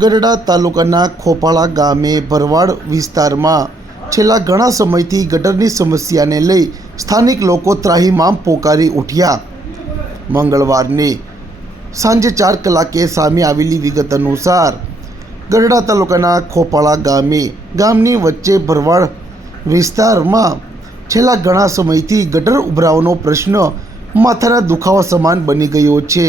ગરડા તાલુકાના ખોપાળા ગામે ભરવાડ વિસ્તારમાં છેલ્લા ઘણા સમયથી ગટરની સમસ્યાને લઈ સ્થાનિક લોકો ત્રાહીમામ પોકારી ઉઠ્યા. મંગળવારની સાંજે ચાર કલાકે સામે આવેલી વિગત અનુસાર ગરડા તાલુકાના ખોપાળા ગામે ગામની વચ્ચે ભરવાડ વિસ્તારમાં છેલ્લા ઘણા સમયથી ગટર ઉભરાવાનો પ્રશ્ન માથાના દુખાવા સમાન બની ગયો છે.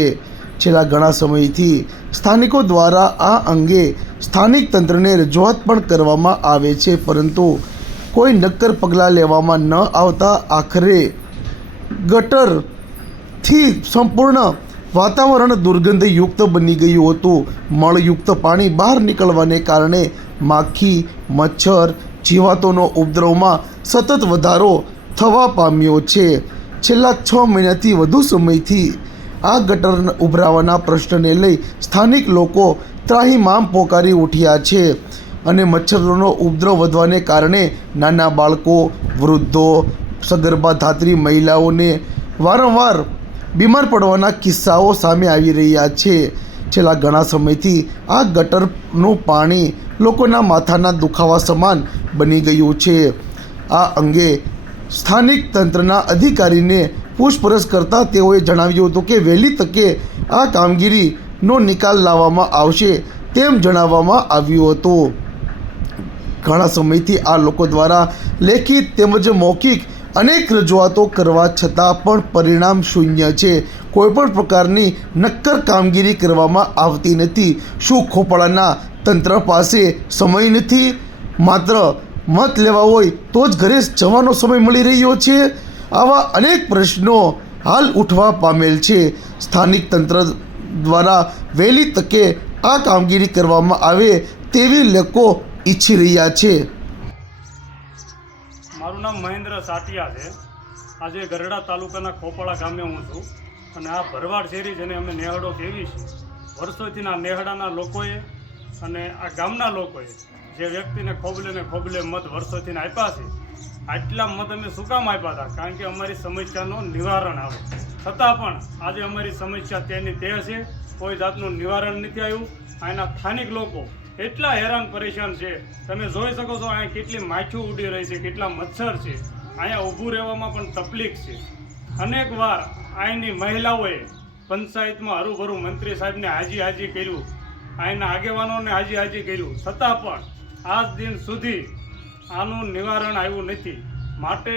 છેલ્લા ઘણા સમયથી સ્થાનિકો દ્વારા આ અંગે સ્થાનિક તંત્રને રજૂઆત પણ કરવામાં આવે છે, પરંતુ કોઈ નક્કર પગલાં લેવામાં ન આવતા આખરે ગટરથી સંપૂર્ણ વાતાવરણ દુર્ગંધયુક્ત બની ગયું હતું. મળયુક્ત પાણી બહાર નીકળવાને કારણે માખી, મચ્છર, જીવાતોનો ઉપદ્રવમાં સતત વધારો થવા પામ્યો છે. છેલ્લા છ મહિનાથી વધુ સમયથી આ ગટર ઉભરાવાના પ્રશ્નને લઈ સ્થાનિક લોકો ત્રાહીમામ પોકારી ઉઠ્યા છે અને મચ્છરોનો ઉપદ્રવ વધવાને કારણે નાના બાળકો, વૃદ્ધો સગર્ભા ધાત્રી મહિલાઓને વારંવાર બીમાર પડવાના કિસ્સાઓ સામે આવી રહ્યા છે. છેલ્લા ઘણા સમયથી આ ગટરનું પાણી લોકોના માથાના દુખાવા સમાન બની ગયું છે. આ અંગે સ્થાનિક તંત્રના અધિકારીને પૂછપરછ કરતાં તેઓએ જણાવ્યું હતું કે વહેલી તકે આ કામગીરીનો નિકાલ લાવવામાં આવશે તેમ જણાવવામાં આવ્યું હતું. ઘણા સમયથી આ લોકો દ્વારા લેખિત તેમજ મૌખિક અનેક રજૂઆતો કરવા છતાં પણ પરિણામ શૂન્ય છે. કોઈપણ પ્રકારની નક્કર કામગીરી કરવામાં આવતી નથી. શું ખોપડાના તંત્ર પાસે સમય નથી? માત્ર મત લેવા હોય તો જ ઘરે જવાનો સમય મળી રહ્યો છે? આવા અનેક પ્રશ્નો હાલ ઉઠવા પામેલ છે. સ્થાનિક તંત્ર દ્વારા વહેલી તકે આ કામગીરી કરવામાં આવે તેવી લોકો ઈચ્છી રહ્યા છે. મારું નામ મહેન્દ્ર સાટિયા છે. આજે ગરડા તાલુકાના ખોપાળા ગામે હું છું અને આ ભરવાડ શેરી જેને અમે નેહડો કહેવી છે. વર્ષોથી આ નેહડાના લોકોએ અને આ ગામના લોકોએ જે વ્યક્તિને ખોબલે ને ખોબલે મત વર્ષોથી આપ્યા છે આટલા મત અમે શું કામ આપ્યા હતા? કારણ કે અમારી સમસ્યાનું નિવારણ આવે. છતાં પણ આજે અમારી સમસ્યા તેની તે છે. કોઈ જાતનું નિવારણ નથી આવ્યું. અહીંના સ્થાનિક લોકો એટલા હેરાન પરેશાન છે. તમે જોઈ શકો છો, અહીંયા કેટલી માછું ઉડી રહી છે, કેટલા મચ્છર છે. અહીંયા ઊભું રહેવામાં પણ તકલીફ છે. અનેક વાર અહીંની મહિલાઓએ પંચાયતમાં હરુભરું મંત્રી સાહેબને હાજી હાજી કર્યું. અહીંના આગેવાનોને હાજી હાજી કર્યું. છતાં પણ આજ દિન સુધી આનું નિવારણ આવ્યું નથી. માટે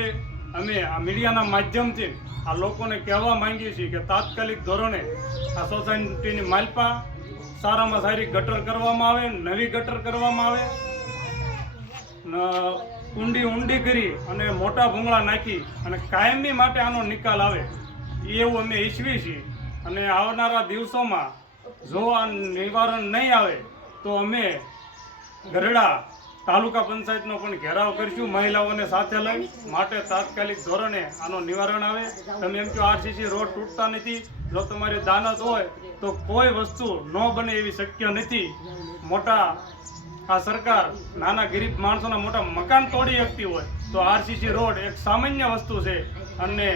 અમે આ મીડિયાના માધ્યમથી આ લોકોને કહેવા માંગીએ છીએ કે તાત્કાલિક ધોરણે આ સોસાયટીની માલપા સારામાં સારી ગટર કરવામાં આવે, નવી ગટર કરવામાં આવે ઊંડી ઊંડી કરી અને મોટા ભૂંગળા નાખી અને કાયમી માટે આનો નિકાલ આવે એવું અમે ઈચ્છીએ છીએ. અને આવનારા દિવસોમાં જો આ નિવારણ નહીં આવે, તો અમે ગરડા તાલુકા પંચાયતનો પણ ઘેરાવ કરીશું મહિલાઓને સાથે લઈ માટે તાત્કાલિક ધોરણે આનો નિવારણ આવે. તમે એમ કહો આરસીસી રોડ તૂટતા નથી. જો તમારી દાનત હોય તો કોઈ વસ્તુ ન બને એવી શક્ય નથી. મોટા આ સરકાર નાના ગરીબ માણસોના મોટા મકાન તોડી શકતી હોય તો આરસીસી રોડ એક સામાન્ય વસ્તુ છે. અને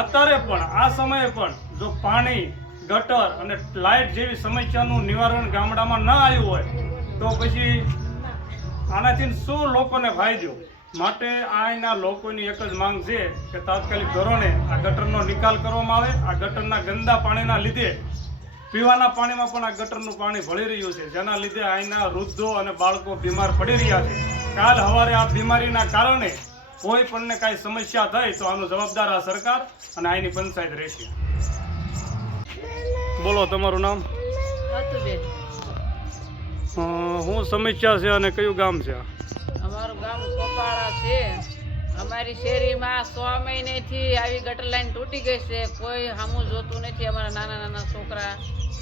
અત્યારે પણ, આ સમયે પણ જો પાણી, ગટર અને લાઇટ જેવી સમસ્યાનું નિવારણ ગામડામાં ન આવ્યું હોય તો પછી આનાથી શું લોકોને ફાયદો? માટે અહીંના લોકોની એક જ માંગ છે કે તાત્કાલિક ધોરણે આ ગટરનો નિકાલ કરવામાં આવે. આ ગટરના ગંદા પાણીના લીધે, પીવાના પાણીમાં પણ આ ગટરનું પાણી ભળી રહ્યું છે. જેના લીધે અહીંના વૃદ્ધો અને બાળકો બીમાર પડી રહ્યા છે. કાલ સવારે આ બીમારીના કારણે કોઈ પણને કાંઈ સમસ્યા થાય તો આનો જવાબદાર આ સરકાર અને અહીંની પંચાયત રહેશે. બોલો, તમારું નામ? શું સમસ્યા છે અને કયું ગામ છે અમારું ગામ કોપાળા છે. અમારી શેરીમાં સો મહિનેથી આવી ગટર લાઈન તૂટી ગઈ છે. કોઈ સામું જોતું નથી. અમારા નાના નાના છોકરા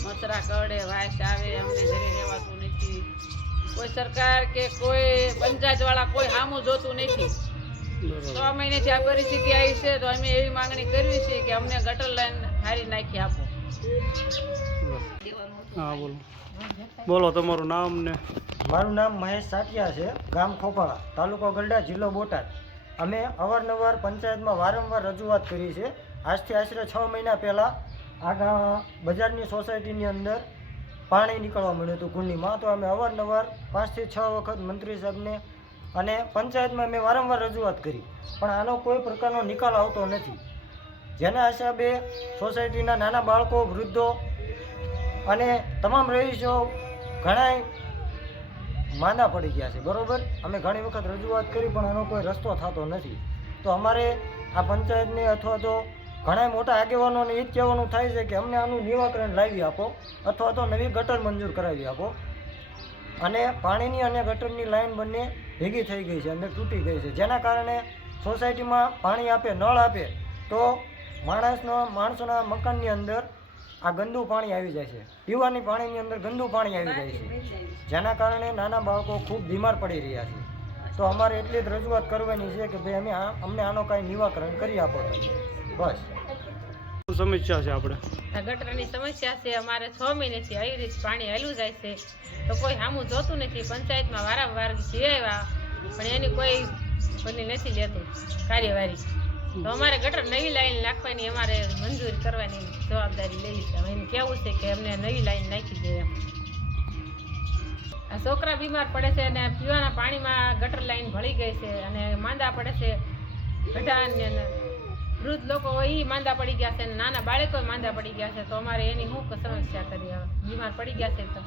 મચરા કરડે વાસ આવે અમને ઘરે રહેવાતું નથી. કોઈ સરકાર કે કોઈ પંચાયતવાળા કોઈ સામું જોતું નથી. સો મહિનેથી આ પરિસ્થિતિ આવી છે તો અમે એવી માંગણી કરવી છે કે અમને ગટર લાઈન હારી નાખી આપો. હા, બોલો. બોલો તમારું નામ ને? મારું નામ મહેશ સાટિયા છે, ગામ ખોપાળા, તાલુકો ગલડા, જિલ્લો બોટાદ. અમે અવારનવાર પંચાયતમાં વારંવાર રજૂઆત કરી છે. આજથી આશરે છ મહિના પહેલાં આ બજારની સોસાયટીની અંદર પાણી નીકળવા મળ્યું હતું કુંડીમાં તો અમે અવારનવાર પાંચથી છ વખત મંત્રી સાહેબને અને પંચાયતમાં મેં વારંવાર રજૂઆત કરી. પણ આનો કોઈ પ્રકારનો નિકાલ આવતો નથી. જેના હિસાબે સોસાયટીના નાના બાળકો, વૃદ્ધો અને તમામ રહીશો ઘણાય માંદા પડી ગયા છે, બરોબર? અમે ઘણી વખત રજૂઆત કરી, પણ આનો કોઈ રસ્તો થતો નથી. તો અમારે આ પંચાયતને અથવા તો ઘણા મોટા આગેવાનોને એ જ કહેવાનું થાય છે કે અમને આનું નિવાકરણ લાવી આપો, અથવા તો નવી ગટર મંજૂર કરાવી આપો. અને પાણીની અને ગટરની લાઈન બંને ભેગી થઈ ગઈ છે અને તૂટી ગઈ છે. જેના કારણે સોસાયટીમાં પાણી આપે, નળ આપે, તો માણસનો, માણસોના મકાનની અંદર આ ગંદુ પાણી આવી જાય છે. પીવાની પાણીની અંદર ગંદુ પાણી આવી જાય છે. જેના કારણે નાના બાળકો ખૂબ બીમાર પડી રહ્યા છે. તો અમારે એટલી જ રજૂઆત કરવાની છે કે ભાઈ અમે અમને આનો કાંઈ નિવાકરણ કરી આપો બસ. શું સમસ્યા છે આપણે? આ ગટરની સમસ્યા છે. અમારે છ મહિનેથી આવી રીતે પાણી હાલ્યું જાય છે. તો કોઈ સામું જોતું નથી. પંચાયતમાં વારંવાર જઈ પણ એની કોઈ બની નથી લેતું. કાર્યવાહી. તો અમારે ગટર નવી લાઈન નાખવાની, અમારે મંજૂરી કરવાની જવાબદારી લેવી છે. એને કેવું છે કે અમને નવી લાઈન નાખી દે એમ. આ છોકરા બીમાર પડે છે અને પીવાના પાણીમાં ગટર લાઈન ભળી ગઈ છે અને માંદા પડે છે બધા વૃદ્ધ લોકો હોય માંદા પડી ગયા છે અને નાના બાળકો માંદા પડી ગયા છે. તો અમારે એની શું સમસ્યા કરી બીમાર પડી ગયા છે તો.